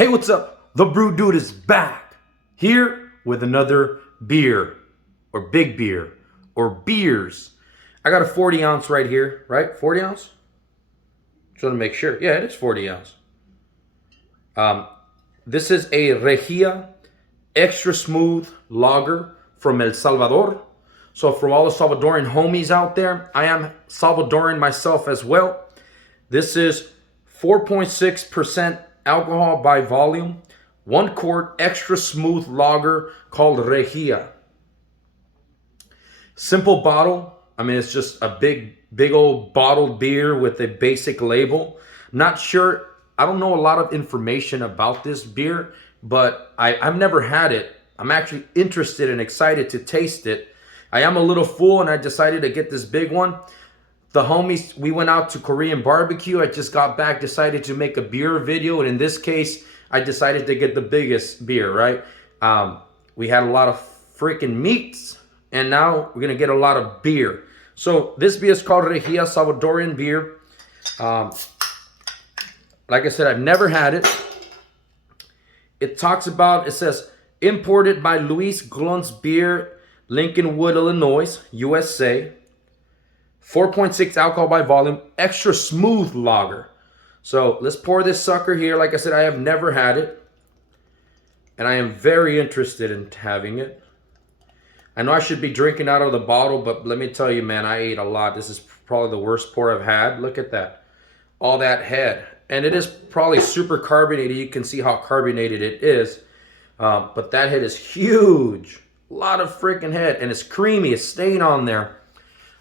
Hey, what's up? The Brew Dude is back here with another beer or big beer or beers. I got a 40 ounce right here, right? 40 ounce? Just want to make sure. Yeah, it is 40 ounce. Um, this is a Regia extra smooth lager from El Salvador. So for all the Salvadoran homies out there, I am Salvadoran myself as well. This is 4.6% alcohol by volume, 1 quart extra smooth lager called Regia. Simple bottle. I mean, it's just a big old bottled beer with a basic label. Not sure. I don't know a lot of information about this beer, but I've never had it. I'm actually interested and excited to taste it. I am a little full and I decided to get this big one. The homies, we went out to Korean barbecue. I just got back, decided to make a beer video. And in this case, I decided to get the biggest beer, right? We had a lot of freaking meats and now we're going to get a lot of beer. So this beer is called Regia Salvadoran beer. Like I said, I've never had it. It says, imported by Luis Glunz Beer, Lincolnwood, Illinois, USA. 4.6 alcohol by volume, extra smooth lager. So let's pour this sucker here. Like I said, I have never had it. And I am very interested in having it. I know I should be drinking out of the bottle, but let me tell you, man, I ate a lot. This is probably the worst pour I've had. Look at that. All that head. And it is probably super carbonated. You can see how carbonated it is. But that head is huge. A lot of freaking head. And it's creamy. It's staying on there.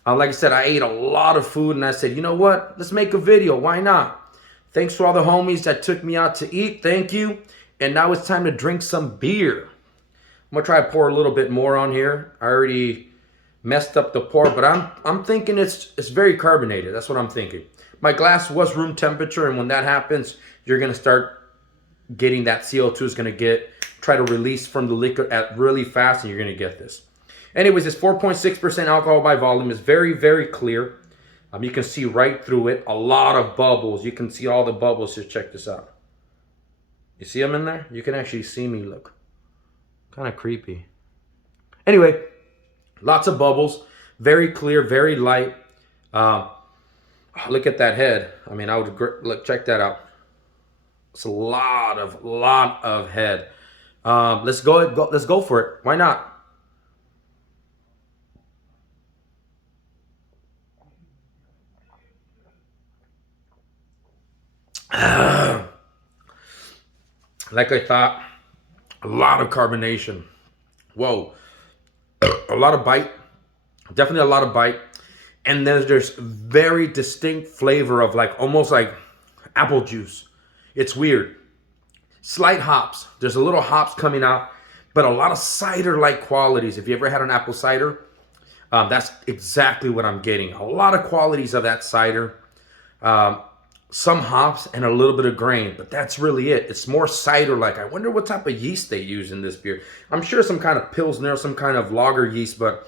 Like I said, I ate a lot of food. And I said, you know what? Let's make a video. Why not? Thanks to all the homies that took me out to eat. Thank you. And now it's time to drink some beer. I'm going to try to pour a little bit more on here. I already messed up the pour. But I'm thinking it's very carbonated. That's what I'm thinking. My glass was room temperature, and when that happens, you're going to start getting that CO2 is going to try to release from the liquid at really fast, and you're going to get this. Anyways, this 4.6% alcohol by volume is very, very clear. You can see right through it. A lot of bubbles. You can see all the bubbles. Just check this out. You see them in there? You can actually see me. Look. Kind of creepy. Anyway, lots of bubbles. Very clear, very light. Look at that head. I mean, look. Check that out. It's a lot of head. Let's go for it. Why not? Like I thought, a lot of carbonation. Whoa, a lot of bite. Definitely a lot of bite. And there's very distinct flavor of almost like apple juice. It's weird. Slight hops. There's a little hops coming out, but a lot of cider-like qualities. If you ever had an apple cider, that's exactly what I'm getting. A lot of qualities of that cider. Some hops and a little bit of grain, but that's really it. It's more cider-like. I wonder what type of yeast they use in this beer. I'm sure some kind of Pilsner, some kind of lager yeast, but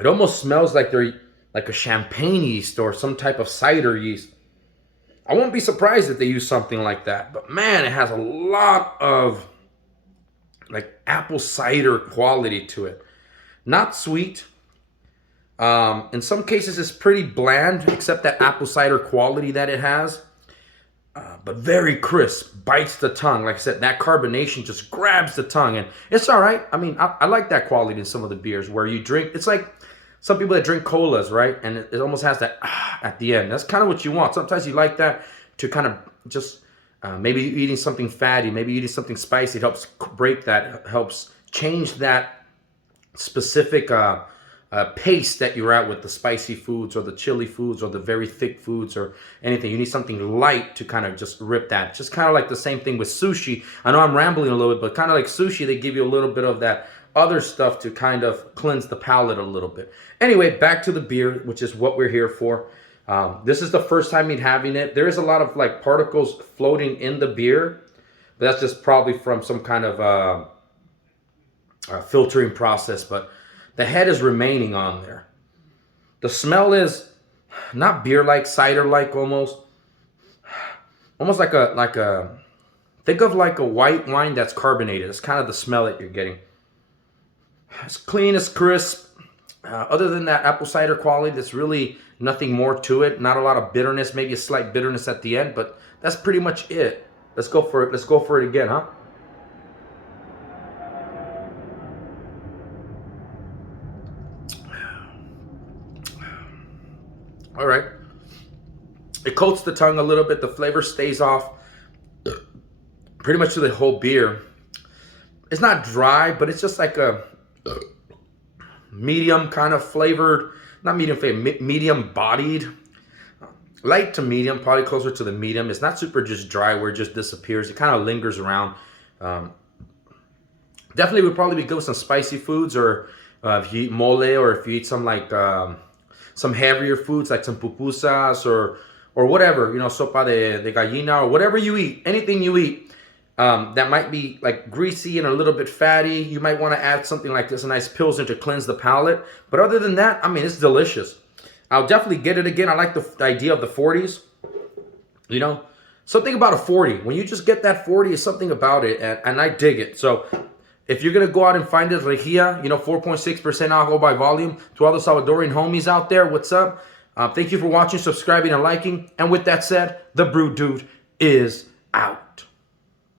it almost smells like they're like a champagne yeast or some type of cider yeast. I won't be surprised if they use something like that. But man, it has a lot of like apple cider quality to it. Not sweet. In some cases, it's pretty bland, except that apple cider quality that it has. But very crisp, bites the tongue. Like I said, that carbonation just grabs the tongue. And it's all right. I mean, I like that quality in some of the beers where you drink. It's like some people that drink colas, right? And it almost has that at the end. That's kind of what you want. Sometimes you like that to kind of just maybe eating something fatty, maybe eating something spicy. It helps break that, helps change that specific pace that you're at with the spicy foods or the chili foods or the very thick foods or anything. You need something light to kind of just rip that. Just kind of like the same thing with sushi. I know I'm rambling a little bit, but kind of like sushi, they give you a little bit of that other stuff to kind of cleanse the palate a little bit. Anyway, back to the beer, which is what we're here for. This is the first time me having it. There is a lot of like particles floating in the beer. But that's just probably from some kind of filtering process. But the head is remaining on there. The smell is not beer-like, cider-like almost. Almost like a Think of like a white wine that's carbonated. It's kind of the smell that you're getting. It's clean, it's crisp. Other than that apple cider quality, there's really nothing more to it. Not a lot of bitterness, maybe a slight bitterness at the end, but that's pretty much it. Let's go for it. Let's go for it again, huh? All right. It coats the tongue a little bit. The flavor stays off pretty much to the whole beer. It's not dry, but it's just like a medium kind of flavored, not medium flavored, medium bodied. Light to medium, probably closer to the medium. It's not super just dry where it just disappears. It kind of lingers around. Definitely would probably be good with some spicy foods, or if you eat mole, or if you eat some like some heavier foods like some pupusas or whatever, sopa de gallina, or whatever you eat, anything you eat that might be like greasy and a little bit fatty. You might want to add something like this, a nice Pilsner, to cleanse the palate. But other than that, I mean, it's delicious. I'll definitely get it again. I like the idea of the 40s. Something about a 40. When you just get that 40, is something about it, and I dig it. So if you're going to go out and find it, Regia, 4.6% alcohol by volume. To all the Salvadorian homies out there, what's up? Thank you for watching, subscribing, and liking. And with that said, the Brew Dude is out.